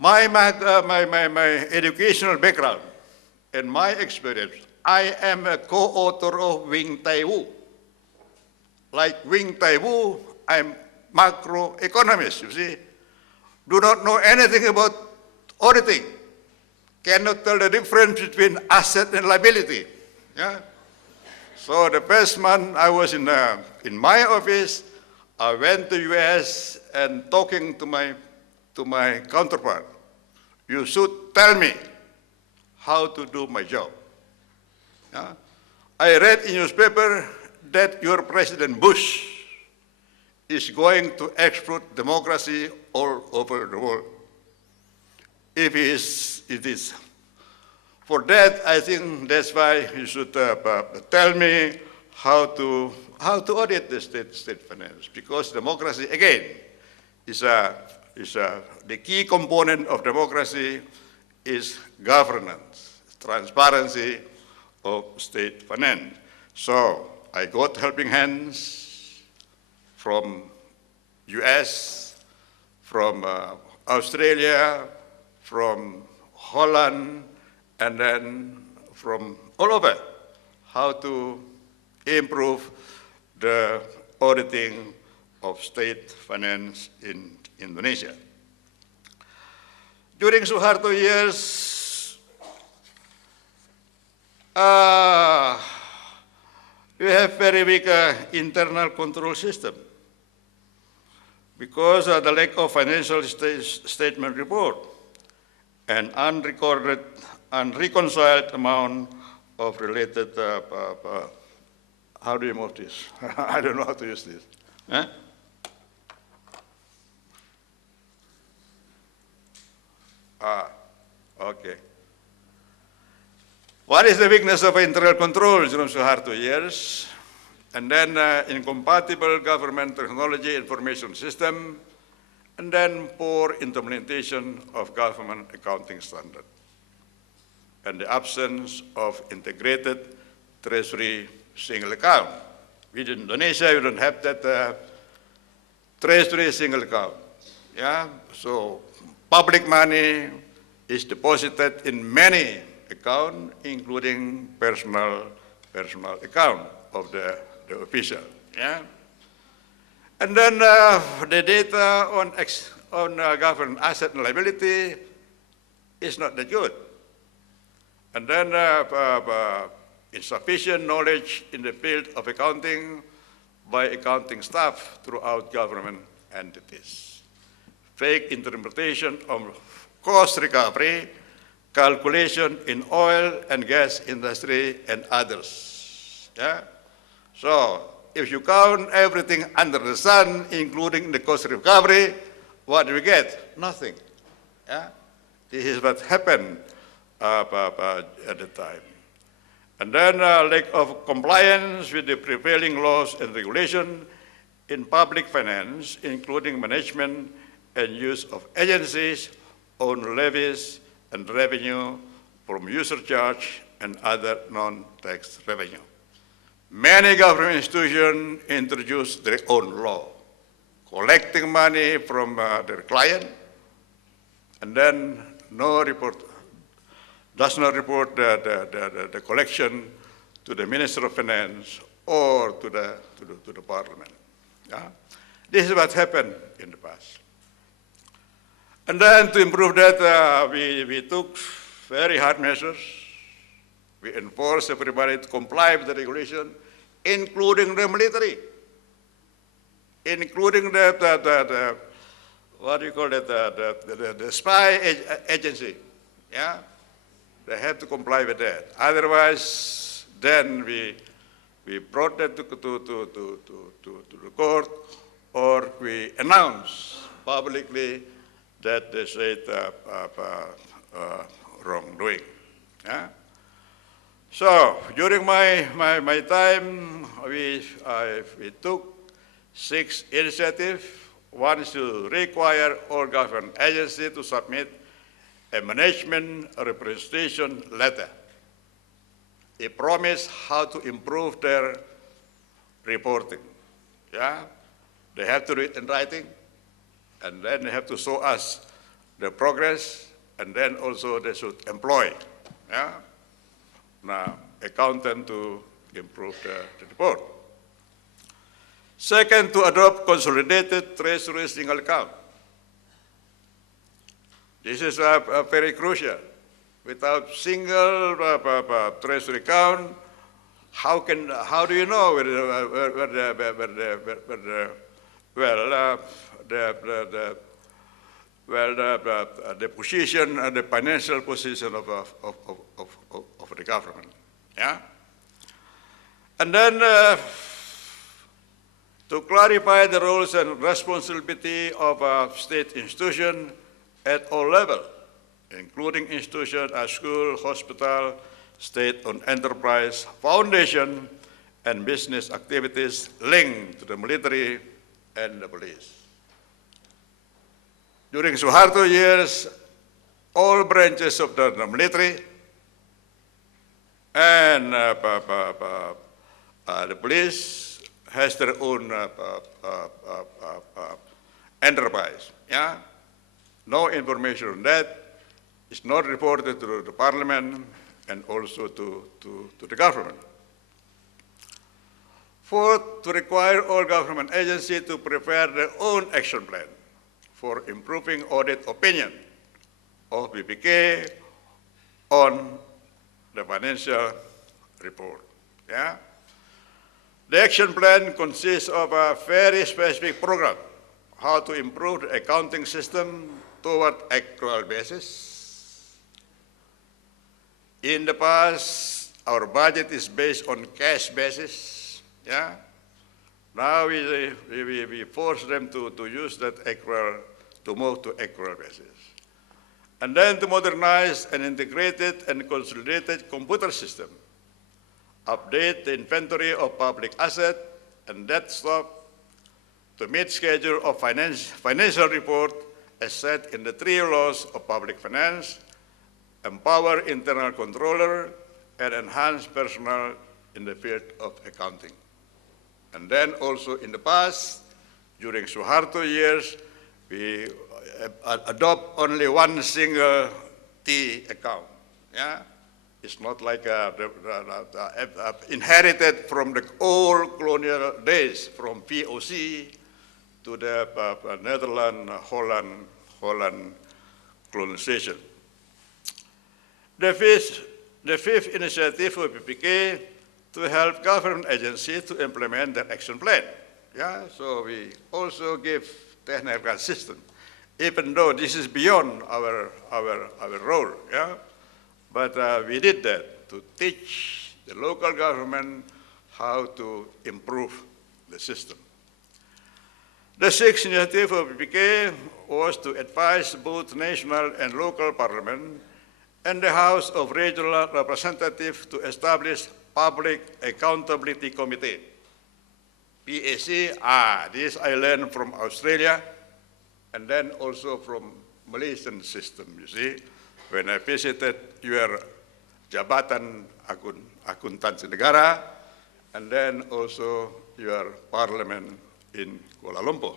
My educational background and my experience, I am a co-author of Wing Tai Wu. Like Wing Tai Wu, I'm macroeconomist, you see. Do not know anything about auditing. Cannot tell the difference between asset and liability. Yeah? So the first month I was in my office, I went to US and talking to my counterpart. You should tell me how to do my job. Yeah? I read in newspaper that your President Bush is going to exploit democracy all over the world. If it is. For that, I think that's why you should tell me how to audit the state finance, because democracy, again, is the key component of democracy is governance, transparency of state finance. So I got helping hands from US, from Australia, from Holland, and then from all over, how to improve the auditing of state finance in Indonesia. During Suharto years, we have very weak internal control system because of the lack of financial statement report and unrecorded, unreconciled amount of related, how do you move this? I don't know how to use this. Huh? Okay. What is the weakness of internal control during Suharto years? And then incompatible government technology information system, and then poor implementation of government accounting standard, and the absence of integrated treasury single account. In Indonesia, we don't have that treasury single account. Yeah, so public money is deposited in many accounts, including personal account of the official. Yeah, and then the data on government asset and liability is not that good. And then insufficient knowledge in the field of accounting by accounting staff throughout government entities. Fake interpretation of cost recovery, calculation in oil and gas industry and others. Yeah? So if you count everything under the sun, including the cost recovery, what do we get? Nothing. Yeah? This is what happened at the time. And then lack of compliance with the prevailing laws and regulation in public finance, including management and use of agencies, own levies and revenue from user charge and other non-tax revenue. Many government institutions introduce their own law, collecting money from their client, and then does not report the collection to the Minister of Finance or to the Parliament. Yeah? This is what happened in the past. And then to improve that, we took very hard measures. We enforced everybody to comply with the regulation, including the military, including the what do you call it, the spy agency. Yeah, they have to comply with that. Otherwise, then we brought that to the court, or we announce publicly that they said wrongdoing. Yeah? So during my time, we took 6 initiatives. One is to require all government agencies to submit a management representation letter. A promise how to improve their reporting. Yeah? They have to do it in writing, and then they have to show us the progress, and then also they should employ accountant to improve the report. Second, to adopt consolidated treasury single account. This is very crucial. Without single treasury account, how do you know the position and the financial position of the government? Yeah. And then to clarify the roles and responsibility of state institutions at all levels, including institutions as school, hospital, state-owned enterprise, foundation, and business activities linked to the military and the police. During Suharto years, all branches of the military and the police has their own enterprise. Yeah? No information on that. It's not reported to the parliament and also to the government. Fourth, to require all government agencies to prepare their own action plan for improving audit opinion of BPK on the financial report. Yeah? The action plan consists of a very specific program, how to improve the accounting system toward accrual basis. In the past, our budget is based on cash basis. Yeah? Now we force them to use that accrual, to move to accrual basis. And then to modernize an integrated and consolidated computer system, update the inventory of public asset and debt stock to meet schedule of financial report as set in the 3 laws of public finance, empower internal controller, and enhance personnel in the field of accounting. And then also in the past, during Suharto years, we adopt only one single T account. Yeah? It's not like inherited from the old colonial days, from VOC to the Netherlands, Holland colonization. The fifth initiative of BPK to help government agencies to implement their action plan. Yeah, so we also give technical assistance, even though this is beyond our role. Yeah, but we did that to teach the local government how to improve the system. The sixth initiative of BPK was to advise both national and local parliament and the House of Regional Representatives to establish Public Accountability Committee, PAC. This I learned from Australia and then also from Malaysian system, you see, when I visited your Jabatan Akuntansi Negara and then also your parliament in Kuala Lumpur.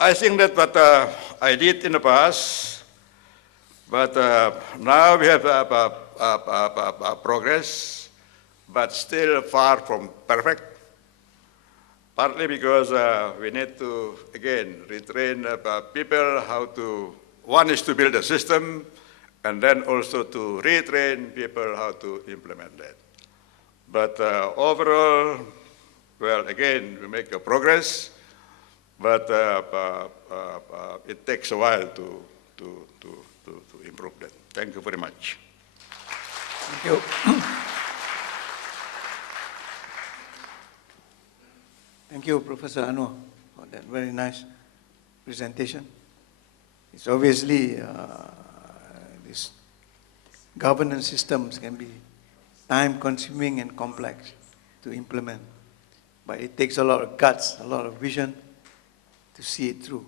I think that what I did in the past, but now we have progress, but still far from perfect. Partly because we need to, again, retrain people how to, one is to build a system, and then also to retrain people how to implement that. But overall, well, again, we make a progress, but it takes a while to improve that. Thank you very much. Thank you. Thank you, Professor Anwar, for that very nice presentation. It's obviously these governance systems can be time-consuming and complex to implement, but it takes a lot of guts, a lot of vision to see it through.